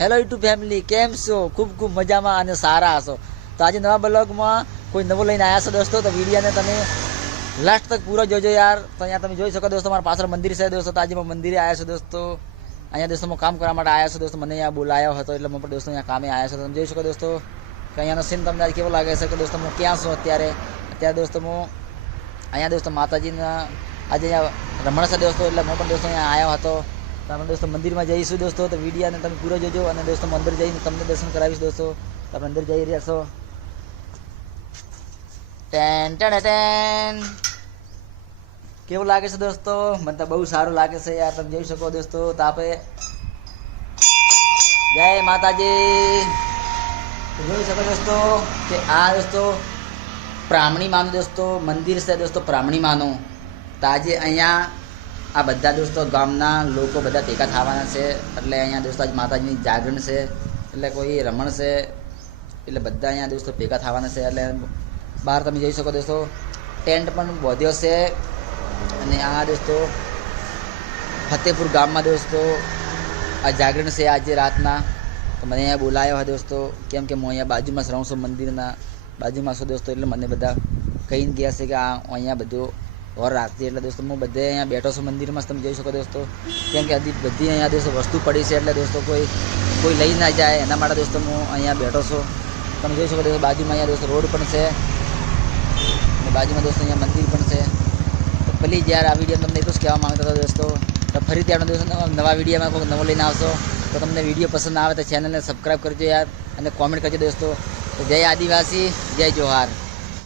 Hello YouTube family કેમ છો? ખૂબ ખૂબ મજામાં અને સારા હશો. તો આજે નવા બ્લોગમાં કોઈ નવો લઈને આવ્યા છો દોસ્તો, તો વિડીયોને તમે લાસ્ટ તક પૂરો જોજો યાર. તો અહીંયા તમે જોઈ શકો દોસ્તો, મારા પાછળ મંદિર છે દોસ્તો, તો આજે હું મંદિરે આવ્યા છું દોસ્તો. અહીંયા દોસ્તો હું કામ કરવા માટે આવ્યા છું દોસ્તો, મને અહીંયા બોલાયો હતો, એટલે હું પણ દોસ્તો અહીંયા કામે આવ્યા છું. તમે જોઈ શકો દોસ્તો, કે અહીંયાનો સીન તમને આજે કેવો લાગે છે કે દોસ્તો હું ક્યાં છું અત્યારે? અત્યારે દોસ્તો હું અહીંયા દોસ્તો માતાજીના, આજે અહીંયા રમણ છે દોસ્તો, એટલે હું પણ દોસ્તો અહીંયા આવ્યો હતો. તો આપણે દોસ્તો મંદિરમાં જઈશું દોસ્તો, તો વિડીયાને તમે પૂરો જોજો અને દોસ્તો મંદિર જઈને તમને દર્શન કરાવીશ દોસ્તો. તમે અંદર જઈ રહ્યા છો. Ten ten ten. કેવું લાગે છે દોસ્તો? મને તો બહુ સારું લાગે છે યાર, તમે જોઈ શકો દોસ્તો. તો આપણે જય માતાજી. જોઈ શકો દોસ્તો કે આ દોસ્તો પ્રામણી માનું દોસ્તો, મંદિર છે દોસ્તો પ્રામણી માનું. તો આજે અહીંયા આ બધા દોસ્તો ગામના લોકો બધા ભેગા થવાના છે. એટલે અહીંયા દોસ્તો આજ માતાજીની જાગરણ છે. એટલે કોઈ રમણ છે. એટલે બધા અહીંયા દોસ્તો ભેગા થવાના છે. એટલે બહાર તમે જોઈ શકો દોસ્તો, ટેન્ટ પણ બોધ્યો છે. અને આ દોસ્તો ફતેપુર ગામમાં દોસ્તો આ જાગરણ છે આજે રાતના. તો મને અહીંયા બોલાયો હોય દોસ્તો. કેમ કે હું અહીંયા બાજુમાં જ રહું છું મંદિરના બાજુમાં છું દોસ્તો. એટલે મને બધા કહીને ગયા છે કે આ અહીંયા બધું ઓર રાખતી એટલે દોસ્તો હું બધે અહીંયા બેઠો છું મંદિરમાં તમે જોઈ શકો દોસ્તો. કેમ કે હજી બધી અહીંયા દોસ્તો વસ્તુ પડી છે એટલે દોસ્તો કોઈ કોઈ લઈ ના જાય. એના માટે દોસ્તો હું અહીંયા બેઠો છું. તમે જોઈ શકો દોસ્તો બાજુમાં અહીંયા દોસ્તો રોડ પણ છે. અને બાજુમાં દોસ્તો અહીંયા મંદિર પણ છે. તો પ્લીઝ યાર આ વીડિયો તમને એટલું જ કહેવા માગતો હતા દોસ્તો, તો ફરીથી આપણે દોસ્તો નવા- નવા વિડીયોમાં કોઈ નવો લઈને આવશો. તો તમને વીડિયો પસંદ આવે તો ચેનલને સબસ્ક્રાઈબ કરજો યાર અને કોમેન્ટ કરજો દોસ્તો. તો જય આદિવાસી, જય જોહાર.